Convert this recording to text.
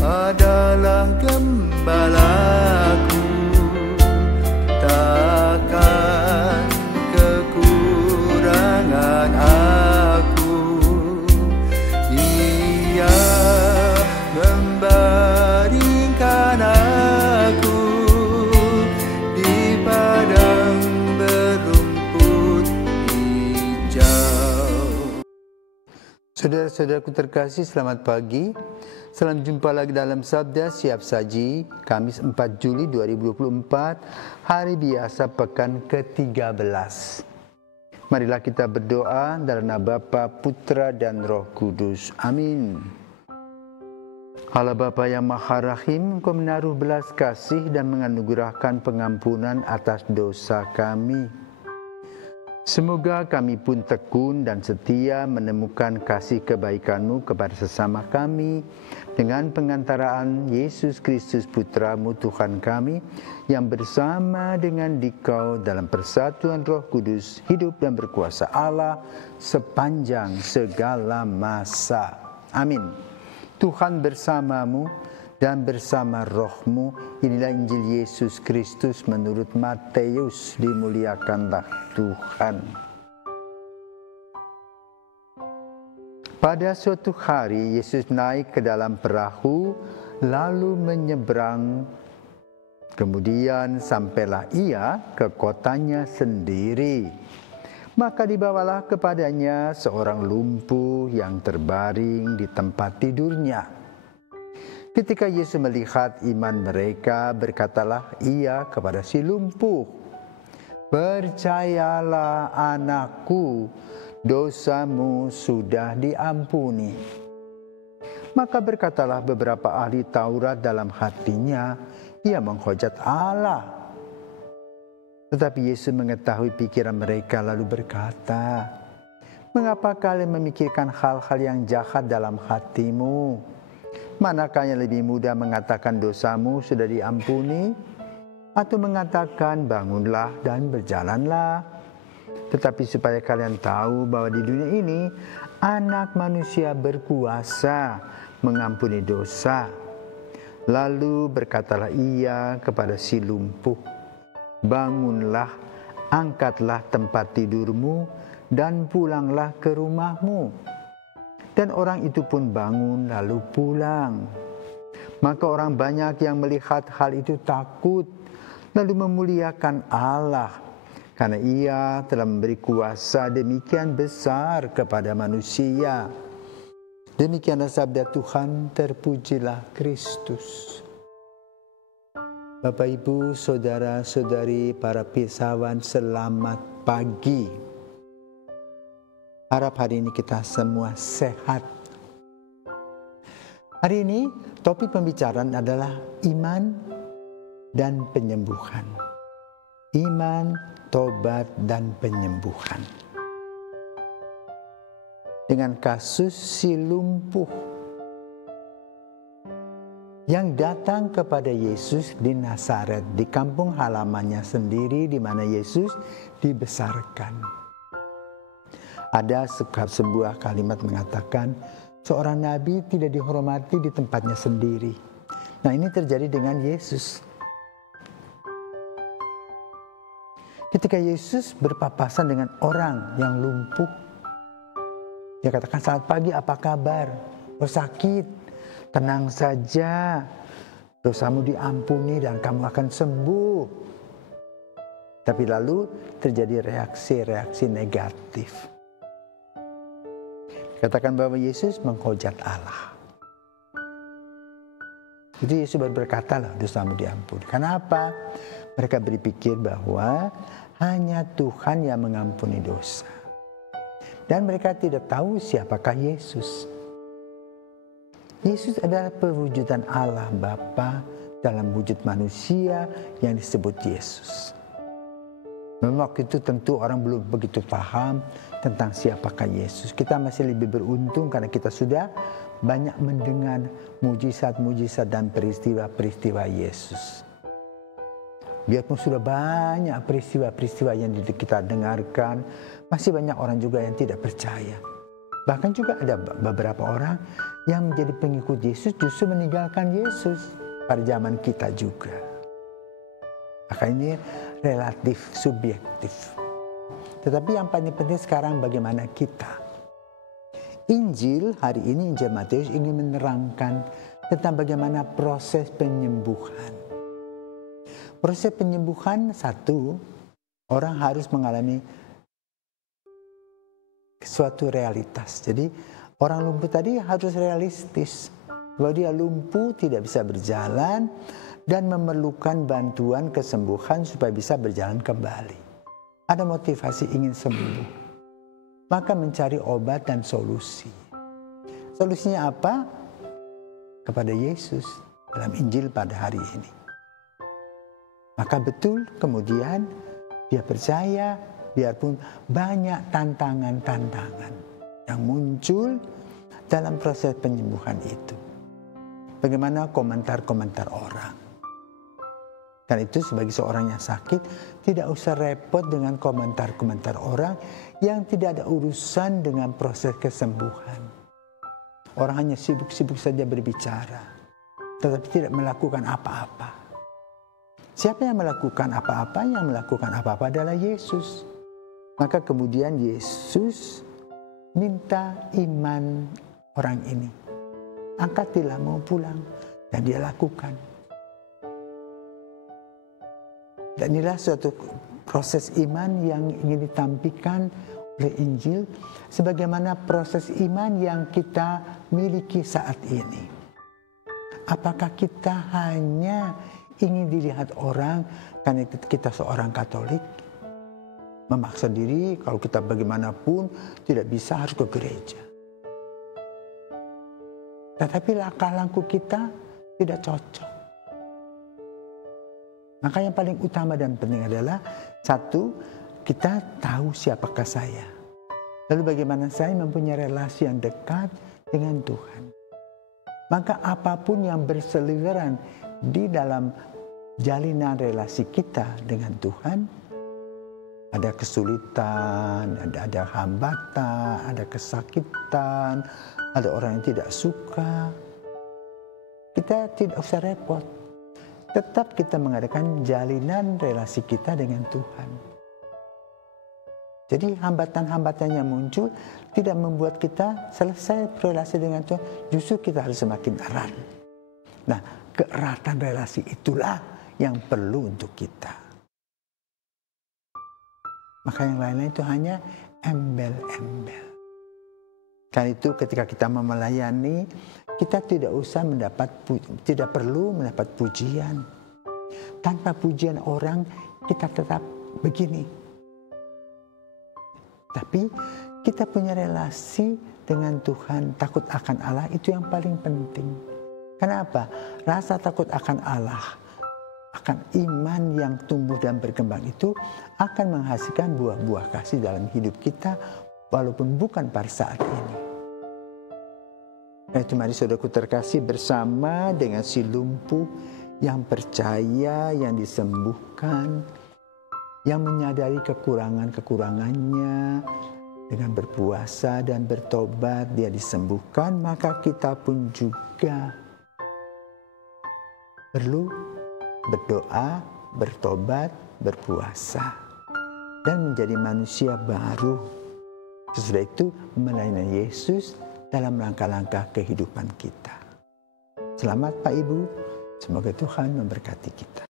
adalah gembalaku, takkan kekurangan aku. Ia membaringkan aku di padang berumput hijau. Saudara-saudaraku terkasih, selamat pagi. Salam jumpa lagi dalam Sabda Siap Saji, Kamis 4 Juli 2024, hari biasa pekan ke-13. Marilah kita berdoa dalam nama Bapa, Putra, dan Roh Kudus. Amin. Allah Bapa yang Maha Rahim, Engkau menaruh belas kasih dan menganugerahkan pengampunan atas dosa kami. Semoga kami pun tekun dan setia menemukan kasih kebaikan-Mu kepada sesama kami dengan pengantaraan Yesus Kristus Putra-Mu Tuhan kami, yang bersama dengan Dikau dalam persatuan Roh Kudus hidup dan berkuasa Allah sepanjang segala masa. Amin. Tuhan bersamamu dan bersama rohmu. Inilah Injil Yesus Kristus menurut Matius. Dimuliakanlah Tuhan. Pada suatu hari Yesus naik ke dalam perahu lalu menyeberang. Kemudian sampailah ia ke kotanya sendiri. Maka dibawalah kepadanya seorang lumpuh yang terbaring di tempat tidurnya. Ketika Yesus melihat iman mereka, berkatalah ia kepada si lumpuh, "Percayalah anakku, dosamu sudah diampuni." Maka berkatalah beberapa ahli Taurat dalam hatinya, ia menghujat Allah. Tetapi Yesus mengetahui pikiran mereka lalu berkata, "Mengapa kalian memikirkan hal-hal yang jahat dalam hatimu? Manakah yang lebih mudah mengatakan dosamu sudah diampuni, atau mengatakan bangunlah dan berjalanlah? Tetapi supaya kalian tahu bahwa di dunia ini Anak Manusia berkuasa mengampuni dosa." Lalu berkatalah ia kepada si lumpuh, "Bangunlah, angkatlah tempat tidurmu dan pulanglah ke rumahmu." Dan orang itu pun bangun lalu pulang. Maka orang banyak yang melihat hal itu takut, lalu memuliakan Allah, karena ia telah memberi kuasa demikian besar kepada manusia. Demikianlah sabda Tuhan, terpujilah Kristus. Bapak, Ibu, saudara-saudari, para pirsawan, selamat pagi. Harap hari ini kita semua sehat. Hari ini topik pembicaraan adalah iman dan penyembuhan. Iman, tobat, dan penyembuhan. Dengan kasus si lumpuh yang datang kepada Yesus di Nazaret, di kampung halamannya sendiri di mana Yesus dibesarkan. Ada sebuah kalimat mengatakan, seorang nabi tidak dihormati di tempatnya sendiri. Nah, ini terjadi dengan Yesus. Ketika Yesus berpapasan dengan orang yang lumpuh, dia katakan, "Selamat pagi, apa kabar? Oh, sakit? Tenang saja, dosamu diampuni dan kamu akan sembuh." Tapi lalu terjadi reaksi-reaksi negatif. Katakan bahwa Yesus menghujat Allah. Itu Yesus baru berkata, "Lah, dosamu diampuni." Kenapa? Mereka berpikir bahwa hanya Tuhan yang mengampuni dosa. Dan mereka tidak tahu siapakah Yesus. Yesus adalah perwujudan Allah Bapa dalam wujud manusia yang disebut Yesus. Memang waktu itu tentu orang belum begitu paham tentang siapakah Yesus. Kita masih lebih beruntung karena kita sudah banyak mendengar mujizat-mujizat dan peristiwa-peristiwa Yesus. Biarpun sudah banyak peristiwa-peristiwa yang kita dengarkan, masih banyak orang juga yang tidak percaya. Bahkan juga ada beberapa orang yang menjadi pengikut Yesus justru meninggalkan Yesus pada zaman kita juga. Maka ini relatif subjektif. Tetapi yang paling penting sekarang bagaimana kita. Injil hari ini, Injil Matius ingin menerangkan tentang bagaimana proses penyembuhan. Proses penyembuhan, satu, orang harus mengalami suatu realitas. Jadi orang lumpuh tadi harus realistis. Bahwa dia lumpuh, tidak bisa berjalan, dan memerlukan bantuan kesembuhan supaya bisa berjalan kembali. Ada motivasi ingin sembuh. Maka mencari obat dan solusi. Solusinya apa? Kepada Yesus dalam Injil pada hari ini. Maka betul kemudian dia percaya biarpun banyak tantangan-tantangan yang muncul dalam proses penyembuhan itu. Bagaimana komentar-komentar orang. Karena itu sebagai seorang yang sakit tidak usah repot dengan komentar-komentar orang yang tidak ada urusan dengan proses kesembuhan. Orang hanya sibuk-sibuk saja berbicara, tetapi tidak melakukan apa-apa. Siapa yang melakukan apa-apa? Yang melakukan apa-apa adalah Yesus. Maka kemudian Yesus minta iman orang ini. Angkatilah mau pulang. Dan dia lakukan. Dan inilah suatu proses iman yang ingin ditampilkan oleh Injil. Sebagaimana proses iman yang kita miliki saat ini. Apakah kita hanya ingin dilihat orang karena kita seorang Katolik? Memaksa diri kalau kita bagaimanapun tidak bisa harus ke gereja. Tetapi langkah-langkah kita tidak cocok. Maka yang paling utama dan penting adalah satu, kita tahu siapakah saya. Lalu bagaimana saya mempunyai relasi yang dekat dengan Tuhan. Maka apapun yang berseliweran di dalam jalinan relasi kita dengan Tuhan, ada kesulitan, ada hambatan, ada kesakitan, ada orang yang tidak suka. Kita tidak usah repot. Tetap kita mengadakan jalinan relasi kita dengan Tuhan. Jadi hambatan-hambatan yang muncul tidak membuat kita selesai relasi dengan Tuhan. Justru kita harus semakin erat. Nah, keeratan relasi itulah yang perlu untuk kita. Maka yang lain-lain itu hanya embel-embel. Karena itu ketika kita melayani, kita tidak perlu mendapat pujian. Tanpa pujian orang, kita tetap begini. Tapi kita punya relasi dengan Tuhan, takut akan Allah, itu yang paling penting. Kenapa? Rasa takut akan Allah, akan iman yang tumbuh dan berkembang itu akan menghasilkan buah-buah kasih dalam hidup kita, walaupun bukan pada saat ini. Nah itu mari saudaraku terkasih, bersama dengan si lumpuh yang percaya, yang disembuhkan, yang menyadari kekurangan-kekurangannya, dengan berpuasa dan bertobat dia disembuhkan, maka kita pun juga perlu berdoa, bertobat, berpuasa, dan menjadi manusia baru. Sesudah itu melayani Yesus dalam langkah-langkah kehidupan kita. Selamat Pak Ibu, semoga Tuhan memberkati kita.